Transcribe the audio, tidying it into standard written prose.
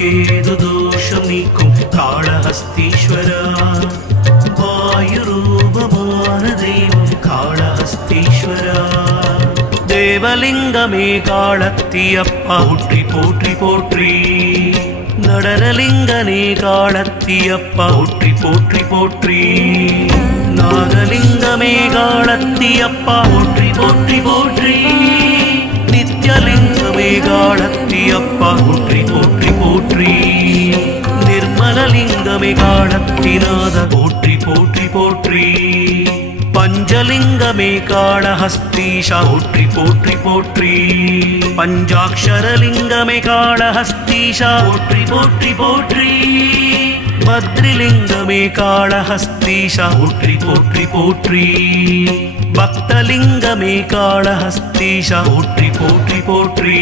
ராகுகேது தோஷம் நீக்கும் காளஹஸ்தீஸ்வரா, வாயுரூபமான தெய்வம் காளஹஸ்தீஸ்வரா. தேவலிங்கமே காளத்தியப்பா போற்றி போற்றி போற்றி, நடனலிங்கனே காளத்தியப்பா போற்றி போற்றி போற்றி, நாகலிங்கமே காளத்தியப்பா போற்றி போற்றி போற்றி, நித்யலிங்கமே காளத்தியப்பா போற்றி போற்றி போற்றி, நிர்மலலிங்கமே காளத்திநாத போற்றி போற்றி போற்றி, பஞ்சலிங்கமே காளஹஸ்தீஷா போற்றி போற்றி போற்றி, பஞ்சாக்ஷரலிங்கமே காளஹஸ்தீஷா போற்றி போற்றி போற்றி, பத்ரிலிங்கமே காளஹஸ்தீஷா போற்றி போற்றி போற்றி, பக்தலிங்கமே காளஹஸ்தீஷா போற்றி போற்றி போற்றி.